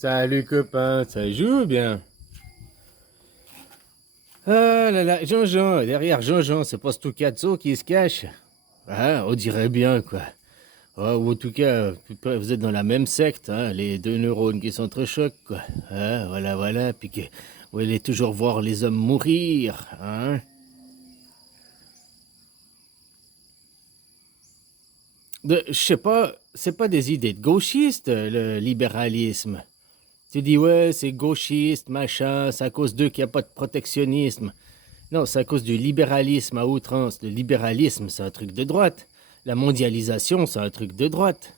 Salut copain, ça joue bien? Ah là là, Jean-Jean, derrière Jean-Jean, c'est pas Stucazzo qui se cache. Ah, on dirait bien, quoi. Ah, ou en tout cas, vous êtes dans la même secte, hein, les deux neurones qui s'entrechoquent, quoi. Ah, voilà, voilà, puis que vous allez toujours voir les hommes mourir, hein. Je sais pas, c'est pas des idées de gauchistes, le libéralisme. Tu dis, ouais, c'est gauchiste, machin, c'est à cause d'eux qu'il n'y a pas de protectionnisme. Non, c'est à cause du libéralisme à outrance. Le libéralisme, c'est un truc de droite. La mondialisation, c'est un truc de droite.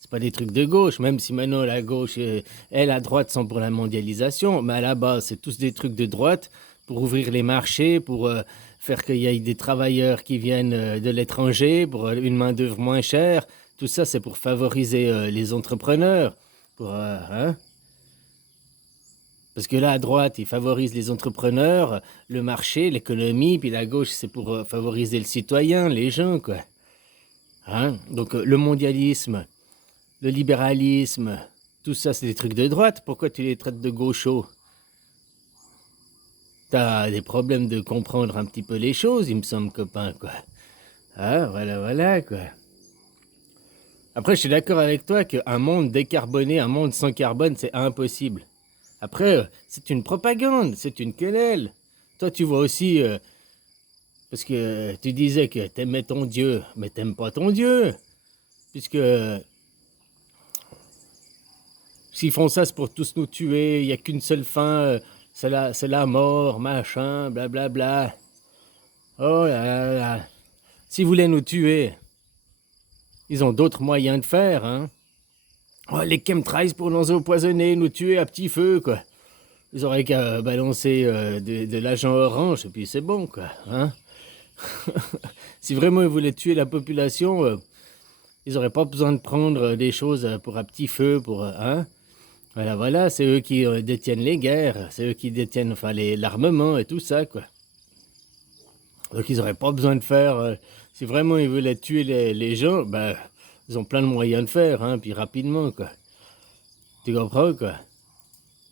C'est pas des trucs de gauche, même si maintenant la gauche et la droite sont pour la mondialisation, mais à la base, c'est tous des trucs de droite pour ouvrir les marchés, pour faire qu'il y ait des travailleurs qui viennent de l'étranger, pour une main-d'œuvre moins chère. Tout ça, c'est pour favoriser les entrepreneurs. Pour, hein? Parce que là, à droite, ils favorisent les entrepreneurs, le marché, l'économie, puis la gauche, c'est pour favoriser le citoyen, les gens, quoi. Hein? Donc, le mondialisme, le libéralisme, tout ça, c'est des trucs de droite. Pourquoi tu les traites de gauchos? T'as des problèmes de comprendre un petit peu les choses, il me semble, copain, quoi. Ah, voilà, voilà, quoi. Après, je suis d'accord avec toi qu'un monde décarboné, un monde sans carbone, c'est impossible. Après, c'est une propagande, c'est une querelle. Toi, tu vois aussi, parce que tu disais que t'aimais ton Dieu, mais t'aimes pas ton Dieu. Puisque s'ils font ça, c'est pour tous nous tuer, il n'y a qu'une seule fin, c'est la mort, machin, blablabla. Oh là là là. S'ils voulaient nous tuer, ils ont d'autres moyens de faire, hein. Oh, les chemtrails pour nous empoisonner, nous tuer à petit feu, quoi. Ils auraient qu'à balancer de l'agent orange, et puis c'est bon, quoi, hein. Si vraiment ils voulaient tuer la population, ils n'auraient pas besoin de prendre des choses pour un petit feu, pour, hein. Voilà, voilà, c'est eux qui détiennent les guerres, c'est eux qui détiennent enfin, l'armement et tout ça, quoi. Donc ils n'auraient pas besoin de faire... si vraiment ils voulaient tuer les gens, ben, ils ont plein de moyens de faire, hein, puis rapidement, quoi. Tu comprends, quoi?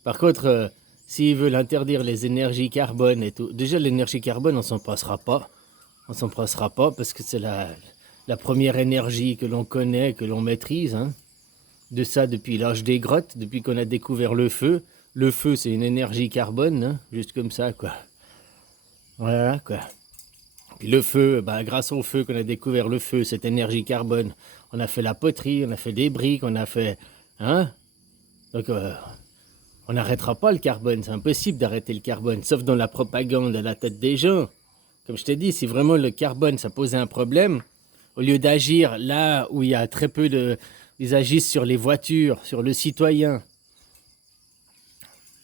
Par contre, s'ils veulent interdire les énergies carbone et tout... Déjà, l'énergie carbone, on s'en passera pas. On s'en passera pas parce que c'est la première énergie que l'on connaît, que l'on maîtrise, hein. De ça depuis l'âge des grottes, depuis qu'on a découvert le feu. Le feu, c'est une énergie carbone, hein, juste comme ça, quoi. Voilà, quoi. Puis le feu, bah, grâce au feu qu'on a découvert le feu, cette énergie carbone, on a fait la poterie, on a fait des briques, on a fait... Hein? Donc, on n'arrêtera pas le carbone, c'est impossible d'arrêter le carbone, sauf dans la propagande à la tête des gens. Comme je t'ai dit, si vraiment le carbone, ça posait un problème, au lieu d'agir là où il y a très peu de... Ils agissent sur les voitures, sur le citoyen.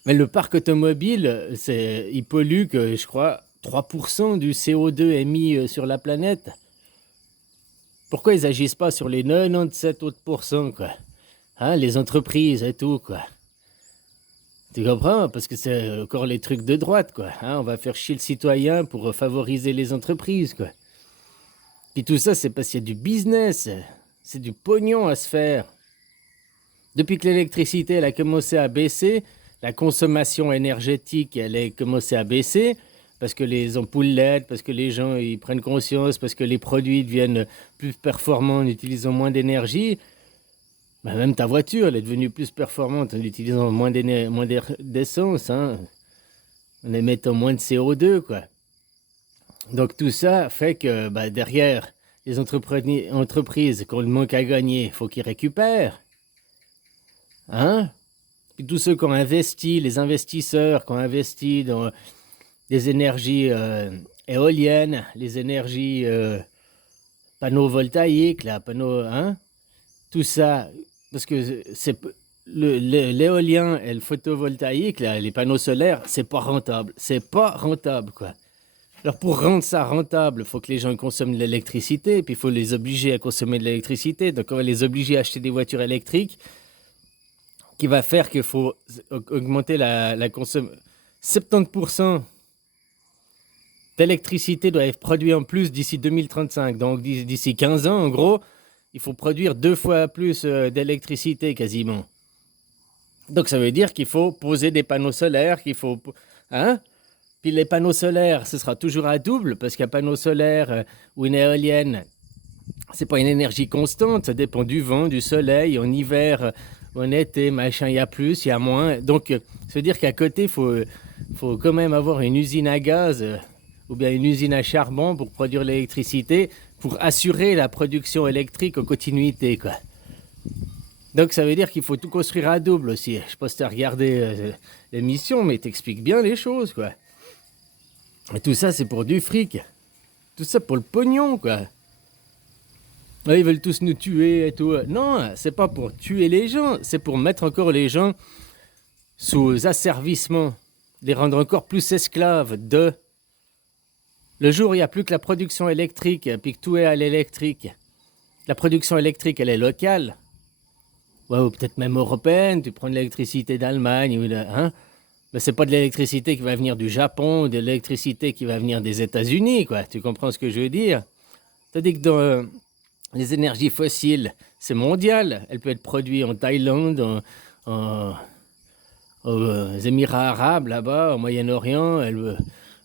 Mais le parc automobile, il pollue que, je crois, 3% du CO2 émis sur la planète. Pourquoi ils agissent pas sur les 97 autres pourcents, quoi? Hein, les entreprises et tout, quoi. Tu comprends? Parce que c'est encore les trucs de droite, quoi. Hein, on va faire chier le citoyen pour favoriser les entreprises, quoi. Puis tout ça, c'est parce qu'il y a du business. C'est du pognon à se faire. Depuis que l'électricité, elle a commencé à baisser, la consommation énergétique, elle a commencé à baisser, parce que les ampoules LED, parce que les gens, ils prennent conscience, parce que les produits deviennent plus performants en utilisant moins d'énergie. Bah, même ta voiture, elle est devenue plus performante en utilisant moins d'essence, hein, en émettant moins de CO2, quoi. Donc tout ça fait que bah, derrière, les entreprises qui ont le manque à gagner, il faut qu'ils récupèrent. Hein? Puis tous ceux qui ont investi, les investisseurs qui ont investi dans les énergies éoliennes, les énergies panneaux voltaïques, là, panneaux, hein? Tout ça, parce que l'éolien et le photovoltaïque, là, les panneaux solaires, c'est pas rentable. C'est pas rentable, quoi. Alors pour rendre ça rentable, il faut que les gens consomment de l'électricité, puis il faut les obliger à consommer de l'électricité. Donc on va les obliger à acheter des voitures électriques, qui va faire qu'il faut augmenter la consommation. 70% d'électricité doit être produite en plus d'ici 2035. Donc d'ici 15 ans, en gros, il faut produire 2 fois plus d'électricité quasiment. Donc ça veut dire qu'il faut poser des panneaux solaires, qu'il faut... Hein? Puis les panneaux solaires, ce sera toujours à double, parce qu'un panneau solaire ou une éolienne, c'est pas une énergie constante, ça dépend du vent, du soleil, en hiver, en été, machin, il y a plus, il y a moins. Donc ça veut dire qu'à côté, faut quand même avoir une usine à gaz ou bien une usine à charbon pour produire l'électricité, pour assurer la production électrique en continuité, quoi. Donc ça veut dire qu'il faut tout construire à double aussi. Je sais pas si tu as regardé l'émission, mais t'expliques bien les choses, quoi. Et tout ça, c'est pour du fric. Tout ça pour le pognon, quoi. Là, ils veulent tous nous tuer et tout. Non, c'est pas pour tuer les gens, c'est pour mettre encore les gens sous asservissement, les rendre encore plus esclaves de... Le jour où il n'y a plus que la production électrique, puis que tout est à l'électrique, la production électrique, elle est locale, ouais, ou peut-être même européenne, tu prends de l'électricité d'Allemagne, hein, mais c'est pas de l'électricité qui va venir du Japon, ou de l'électricité qui va venir des États-Unis, quoi. Tu comprends ce que je veux dire? C'est-à-dire que dans les énergies fossiles, c'est mondial. Elle peut être produite en Thaïlande, aux Émirats arabes, là-bas, au Moyen-Orient,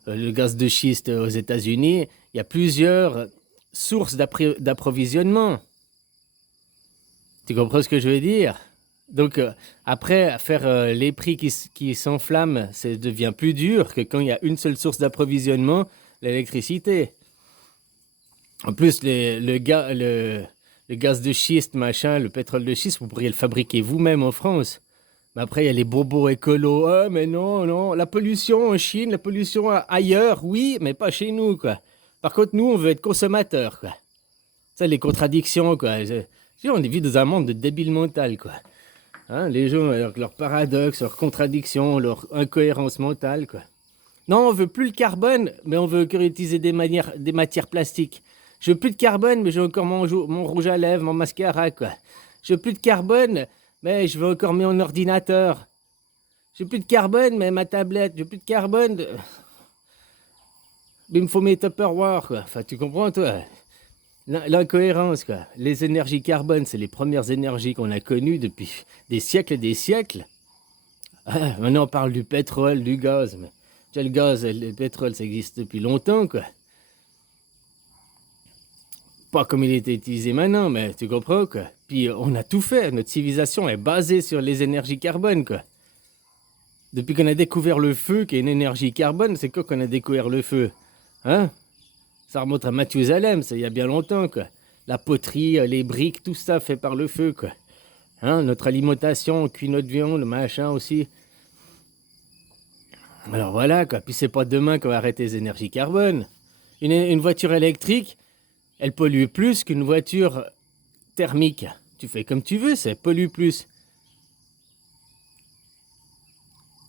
le gaz de schiste aux États-Unis. Il y a plusieurs sources d'approvisionnement. Tu comprends ce que je veux dire? Donc, après, faire les prix qui s'enflamment, ça devient plus dur que quand il y a une seule source d'approvisionnement, l'électricité. En plus, le gaz de schiste, machin, le pétrole de schiste, vous pourriez le fabriquer vous-même en France. Mais après, il y a les bobos écolos. Ah, mais non, non, la pollution en Chine, la pollution ailleurs, oui, mais pas chez nous, quoi. Par contre, nous, on veut être consommateurs, quoi. Ça, les contradictions, quoi. On vit dans un monde de débile mental, quoi. Hein, les gens, avec leurs paradoxes, leurs contradictions, leur incohérence mentale, quoi. Non, on veut plus le carbone, mais on veut utiliser des matières plastiques. Je veux plus de carbone, mais j'ai encore mon rouge à lèvres, mon mascara, quoi. Je veux plus de carbone, mais je veux encore mon ordinateur. J'ai plus de carbone, mais ma tablette. J'ai plus de carbone, mais il me faut mes Tupperware, quoi. Enfin, tu comprends, toi? L'incohérence, quoi. Les énergies carbone, c'est les premières énergies qu'on a connues depuis des siècles et des siècles. Ah, maintenant, on parle du pétrole, du gaz. Mais déjà, le gaz et le pétrole, ça existe depuis longtemps, quoi. Pas comme il est utilisé maintenant, mais tu comprends, quoi. Puis, on a tout fait. Notre civilisation est basée sur les énergies carbone, quoi. Depuis qu'on a découvert le feu, qui est une énergie carbone, c'est quoi qu'on a découvert le feu? Hein? Ça remonte à Mathusalem, c'est il y a bien longtemps, quoi. La poterie, les briques, tout ça fait par le feu, quoi. Hein? Notre alimentation, on cuit notre viande, le machin aussi. Alors voilà, quoi. Puis c'est pas demain qu'on va arrêter les énergies carbone. Une voiture électrique, elle pollue plus qu'une voiture thermique. Tu fais comme tu veux, ça pollue plus.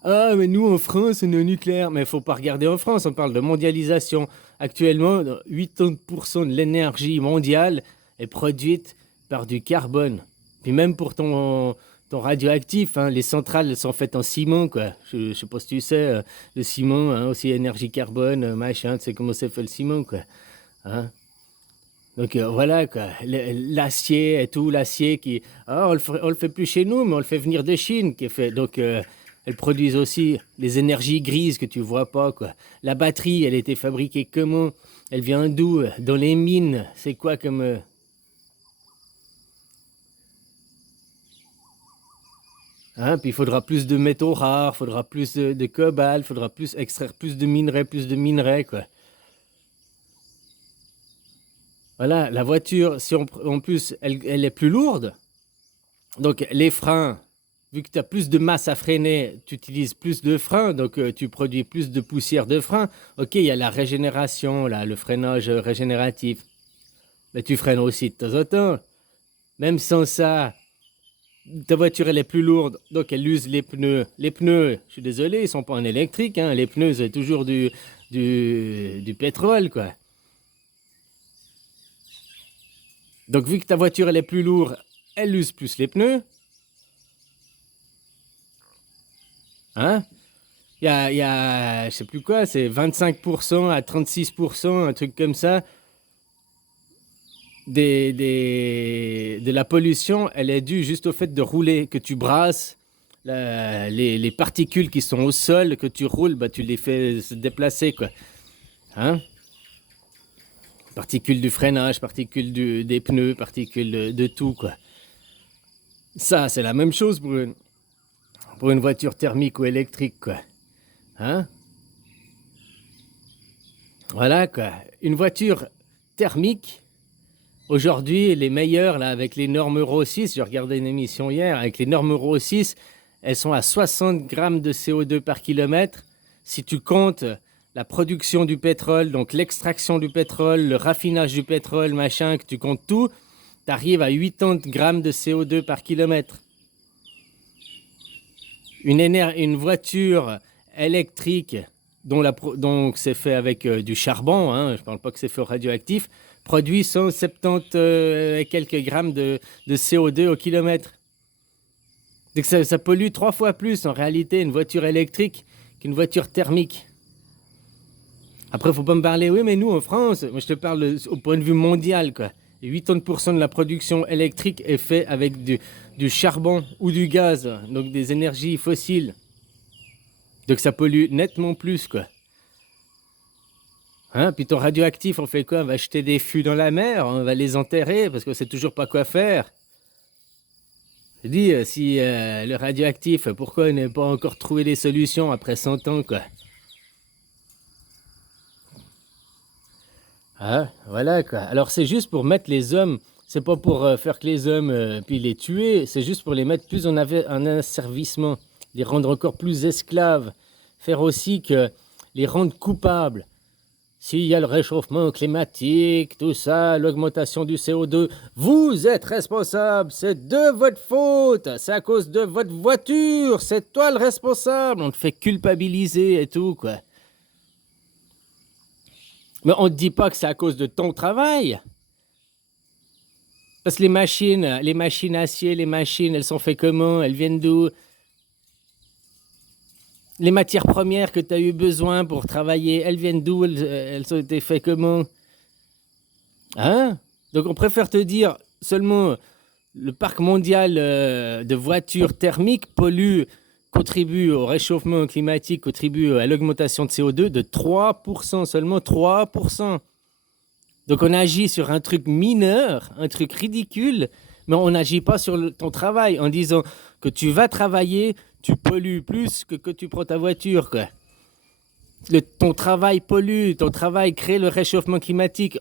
Ah, mais nous, en France, on est au nucléaire. Mais il faut pas regarder en France, on parle de mondialisation. Actuellement, 80% de l'énergie mondiale est produite par du carbone. Puis même pour ton radioactif, hein, les centrales elles sont faites en ciment, quoi. Je sais pas si tu sais, le ciment, hein, aussi énergie carbone, machin, tu sais comment c'est fait le ciment, quoi. Hein? Donc voilà, quoi. L'acier et tout, l'acier qui... Ah, on le fait plus chez nous, mais on le fait venir de Chine, qui est fait. Donc, elles produisent aussi les énergies grises que tu vois pas, quoi. La batterie, elle a été fabriquée comment? Elle vient d'où? Dans les mines. C'est quoi comme... Hein? Puis il faudra plus de métaux rares, faudra plus de cobalt, faudra plus extraire plus de minerais, quoi. Voilà, la voiture, si en plus, elle est plus lourde, donc les freins, vu que tu as plus de masse à freiner, tu utilises plus de freins, donc tu produis plus de poussière de frein. Ok, il y a la régénération, là, le freinage régénératif. Mais tu freines aussi de temps en temps. Même sans ça, ta voiture, elle est plus lourde, donc elle use les pneus. Les pneus, je suis désolé, ils sont pas en électrique, hein. Les pneus, c'est toujours du pétrole, quoi. Donc vu que ta voiture, elle est plus lourde, elle use plus les pneus. Hein? Je sais plus quoi, c'est 25% à 36%, un truc comme ça, de la pollution, elle est due juste au fait de rouler, que tu brasses les particules qui sont au sol, que tu roules, bah, tu les fais se déplacer, quoi. Hein? Particules du freinage, particules des pneus, particules de tout, quoi. Ça, c'est la même chose pour une voiture thermique ou électrique, quoi. Hein? Voilà, quoi. Une voiture thermique, aujourd'hui, les meilleures, là, avec les normes Euro 6, j'ai regardé une émission hier, avec les normes Euro 6, elles sont à 60 grammes de CO2 par kilomètre. Si tu comptes la production du pétrole, donc l'extraction du pétrole, le raffinage du pétrole, machin, que tu comptes tout, tu arrives à 80 grammes de CO2 par kilomètre. Une voiture électrique dont c'est fait avec du charbon, hein, je ne parle pas que c'est fait au radioactif, produit 170 et quelques grammes de CO2 au kilomètre. Donc ça pollue 3 fois plus en réalité une voiture électrique qu'une voiture thermique. Après, il ne faut pas me parler, oui, mais nous en France, moi je te parle au point de vue mondial, quoi. 80% de la production électrique est faite avec du charbon ou du gaz, donc des énergies fossiles. Donc ça pollue nettement plus, quoi. Hein? Puis ton radioactif, on fait quoi? On va jeter des fûts dans la mer, on va les enterrer parce qu'on ne sait toujours pas quoi faire. Je dis, si le radioactif, pourquoi on n'a pas encore trouvé les solutions après 100 ans, quoi? Ah, voilà, quoi. Alors c'est juste pour mettre les hommes, c'est pas pour faire que les hommes puis les tuer, c'est juste pour les mettre plus en asservissement, les rendre encore plus esclaves, faire aussi que les rendre coupables. S'il y a le réchauffement climatique, tout ça, l'augmentation du CO2, vous êtes responsable, c'est de votre faute, c'est à cause de votre voiture, c'est toi le responsable, on te fait culpabiliser et tout, quoi. Mais on ne te dit pas que c'est à cause de ton travail. Parce que les machines acier, les machines, elles sont faites comment? Elles viennent d'où? Les matières premières que tu as eu besoin pour travailler, elles viennent d'où? Elles ont été faites comment? Hein? Donc on préfère te dire seulement le parc mondial de voitures thermiques contribue au réchauffement climatique, contribue à l'augmentation de CO2 de 3%, seulement 3%. Donc on agit sur un truc mineur, un truc ridicule, mais on n'agit pas sur ton travail en disant que tu vas travailler, tu pollues plus que tu prends ta voiture, quoi. Ton travail pollue, ton travail crée le réchauffement climatique.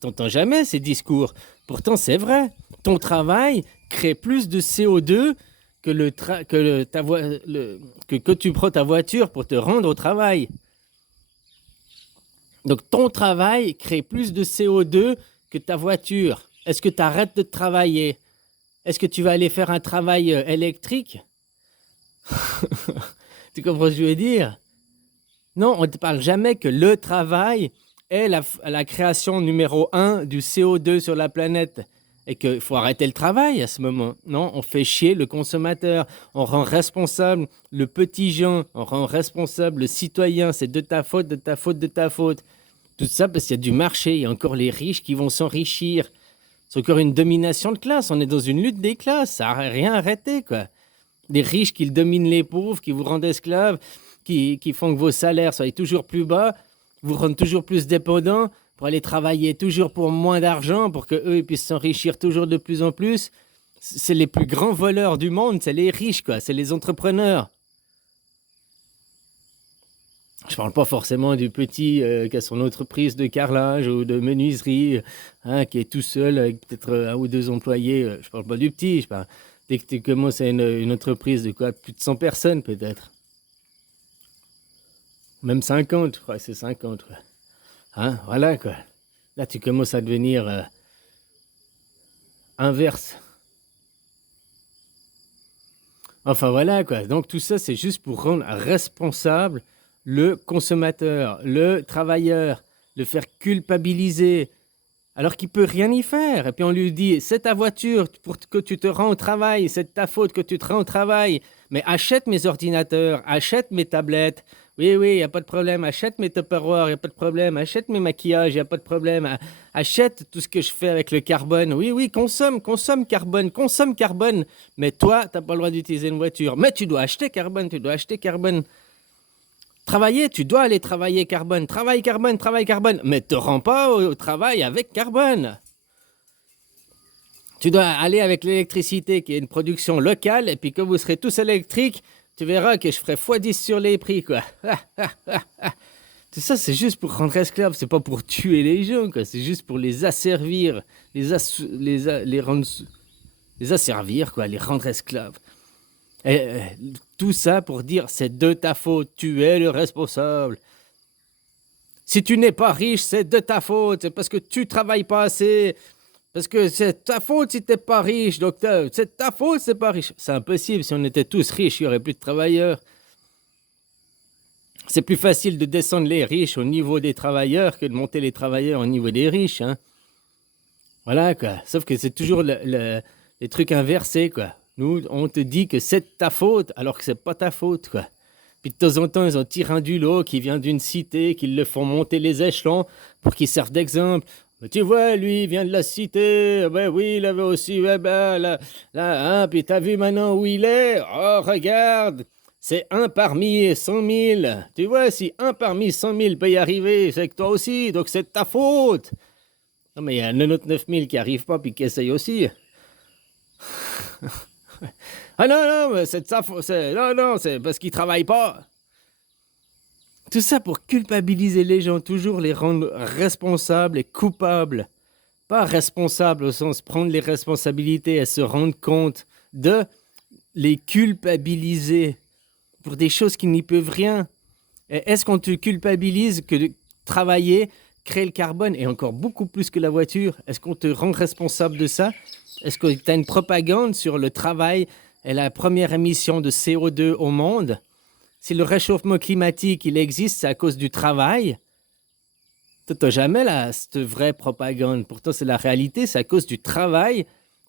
T'entends jamais ces discours. Pourtant, c'est vrai. Ton travail crée plus de CO2 que tu prends ta voiture pour te rendre au travail. Donc, ton travail crée plus de CO2 que ta voiture. Est-ce que tu arrêtes de travailler? Est-ce que tu vas aller faire un travail électrique? Tu comprends ce que je veux dire? Non, on ne te parle jamais que le travail est la création numéro 1 du CO2 sur la planète. Et qu'il faut arrêter le travail à ce moment. Non, on fait chier le consommateur. On rend responsable le petit Jean. On rend responsable le citoyen. C'est de ta faute, de ta faute, de ta faute. Tout ça parce qu'il y a du marché. Il y a encore les riches qui vont s'enrichir. C'est encore une domination de classe. On est dans une lutte des classes. Ça n'a rien arrêté, quoi. Les riches qui dominent les pauvres, qui vous rendent esclaves, qui font que vos salaires soient toujours plus bas, vous rendent toujours plus dépendants, pour aller travailler toujours pour moins d'argent, pour qu'eux ils puissent s'enrichir toujours de plus en plus. C'est les plus grands voleurs du monde, c'est les riches, quoi, c'est les entrepreneurs. Je ne parle pas forcément du petit qui a son entreprise de carrelage ou de menuiserie, hein, qui est tout seul avec peut-être un ou deux employés. Je ne parle pas du petit, dès que tu commences à une entreprise de quoi, plus de 100 personnes peut-être. Même 50, je crois que c'est 50, quoi. Hein, voilà, quoi. Là, tu commences à devenir inverse. Enfin, voilà, quoi. Donc, tout ça, c'est juste pour rendre responsable le consommateur, le travailleur, le faire culpabiliser, alors qu'il ne peut rien y faire. Et puis, on lui dit, c'est ta voiture pour que tu te rends au travail, c'est de ta faute que tu te rends au travail. Mais achète mes ordinateurs, achète mes tablettes, Oui, oui, y a pas de problème. Achète mes Tupperware, y a pas de problème. Achète mes maquillages, y a pas de problème. Achète tout ce que je fais avec le carbone. Oui, oui, consomme carbone, consomme carbone. Mais toi, t'as pas le droit d'utiliser une voiture. Mais tu dois acheter carbone, tu dois acheter carbone. Travailler, tu dois aller travailler carbone. Travaille carbone, travaille carbone. Mais te rends pas au travail avec carbone. Tu dois aller avec l'électricité qui est une production locale, et puis quand vous serez tous électriques, tu verras que je ferai x10 sur les prix, quoi. Tout ça, c'est juste pour rendre esclaves, c'est pas pour tuer les gens, quoi. C'est juste pour les asservir, les rendre, les asservir, quoi, les rendre esclaves. Et tout ça pour dire, c'est de ta faute, tu es le responsable. Si tu n'es pas riche, c'est de ta faute, c'est parce que tu travailles pas assez. Parce que c'est ta faute si t'es pas riche, docteur. C'est ta faute si t'es pas riche. C'est impossible. Si on était tous riches, il y aurait plus de travailleurs. C'est plus facile de descendre les riches au niveau des travailleurs que de monter les travailleurs au niveau des riches. Hein. Voilà, quoi. Sauf que c'est toujours les trucs inversés, quoi. Nous, on te dit que c'est ta faute, alors que c'est pas ta faute, quoi. Puis de temps en temps, ils en tirent un du lot qui vient d'une cité, qu'ils le font monter les échelons pour qu'ils servent d'exemple. Mais tu vois, lui, il vient de la cité. Ben oui, il avait aussi, ouais, ben, là, hein, puis t'as vu maintenant où il est? Oh, regarde, c'est un parmi 100 000. Tu vois, si un parmi 100 000 peut y arriver, c'est que toi aussi, donc c'est de ta faute. Non, mais il y a 99 000 qui arrivent pas, puis qui essayent aussi. Ah non, non, mais c'est de sa faute. Non, non, c'est parce qu'ils travaillent pas. Tout ça pour culpabiliser les gens, toujours les rendre responsables et coupables. Pas responsables au sens prendre les responsabilités et se rendre compte de les culpabiliser pour des choses qui n'y peuvent rien. Et est-ce qu'on te culpabilise que de travailler, créer le carbone et encore beaucoup plus que la voiture? Est-ce qu'on te rend responsable de ça? Est-ce que tu as une propagande sur le travail et la première émission de CO2 au monde? Si le réchauffement climatique, il existe, c'est à cause du travail. Tu n'as jamais cette vraie propagande. Pourtant, c'est la réalité, c'est à cause du travail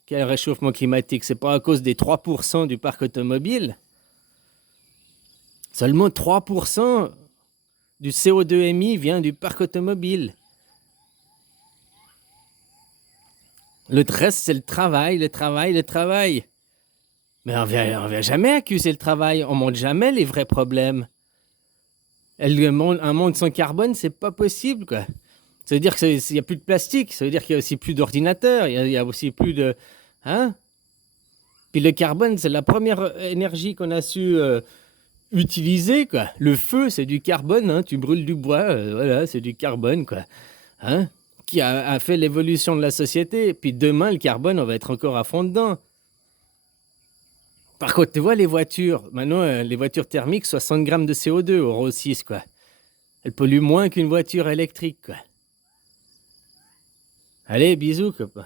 qu'il y a le réchauffement climatique. C'est pas à cause des 3% du parc automobile. Seulement 3% du CO2 émis vient du parc automobile. Le reste, c'est le travail, le travail, le travail. Mais on vient jamais accuser le travail. On montre jamais les vrais problèmes. Un monde sans carbone, c'est pas possible, quoi. Ça veut dire qu'il n'y a plus de plastique, ça veut dire qu'il y a aussi plus d'ordinateurs, il y a aussi plus de... Hein? Puis le carbone, c'est la première énergie qu'on a su utiliser, quoi. Le feu, c'est du carbone, hein? Tu brûles du bois, voilà, c'est du carbone, quoi. Hein? Qui a fait l'évolution de la société. Puis demain, le carbone, on va être encore à fond dedans. Par contre, tu vois les voitures, maintenant, les voitures thermiques, 60 grammes de CO2, Euro 6, quoi. Elles polluent moins qu'une voiture électrique, quoi. Allez, bisous, copain.